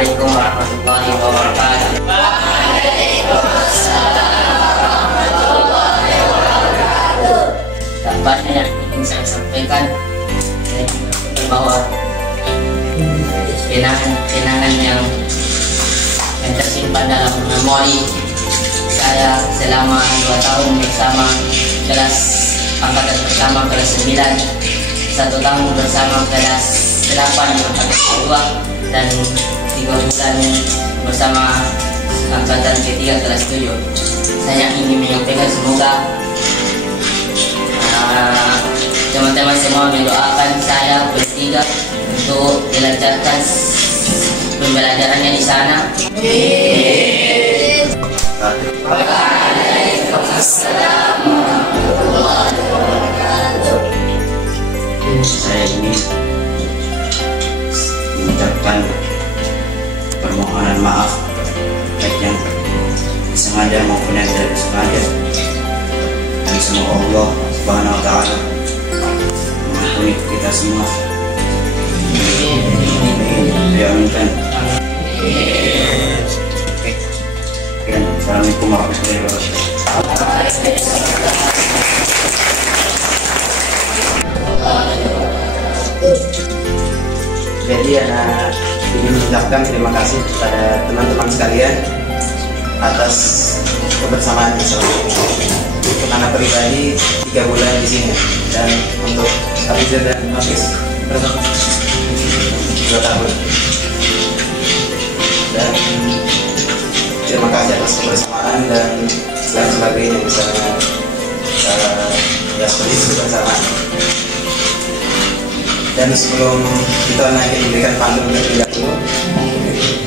Assalamualaikum warahmatullahi wabarakatuh. Waalaikumsalam warahmatullahi wabarakatuh. Tampaknya yang ingin saya sampaikan bahwa kenangan yang tersimpan dalam memori saya selama 2 tahun bersama kelas angkatan pertama kelas 9, 1 tahun bersama kelas 8 angkatan kedua, dan 3 bulan bersama angkatan ketiga kelas 7. Saya ingin menyampaikan semoga teman-teman semua mendoakan saya bertiga untuk dilancarkan pembelajarannya di sana. Waalaikumsalam warahmatullahi wabarakatuh. Saya ingin mengucapkan permohonan maaf baik yang disengaja maupun yang tidak disengaja, dan semoga Allah Subhanahu wa Ta'ala mengampuni kita semua. Ya, aminkan. Assalamualaikum warahmatullahi wabarakatuh. Jadi anak ingin mengucapkan terima kasih kepada teman-teman sekalian atas kebersamaannya selama ini. Untuk anak pribadi 3 bulan di sini, dan untuk Hafiza dan Hafiz 2 tahun. Dan terima kasih atas kebersamaan dan lain sebagainya, misalnya ya seperti itu bersama. Dan sebelum kita nanti memberikan pantun terlebih dahulu,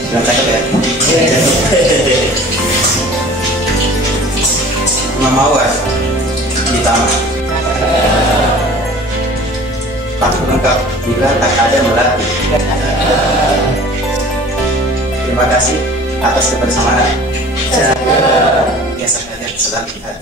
sudah cakep ya. Mawar di taman. Pantun lengkap bila tak ada melati. Terima kasih atas kebersamaan. Biasa kalian selalu lihat.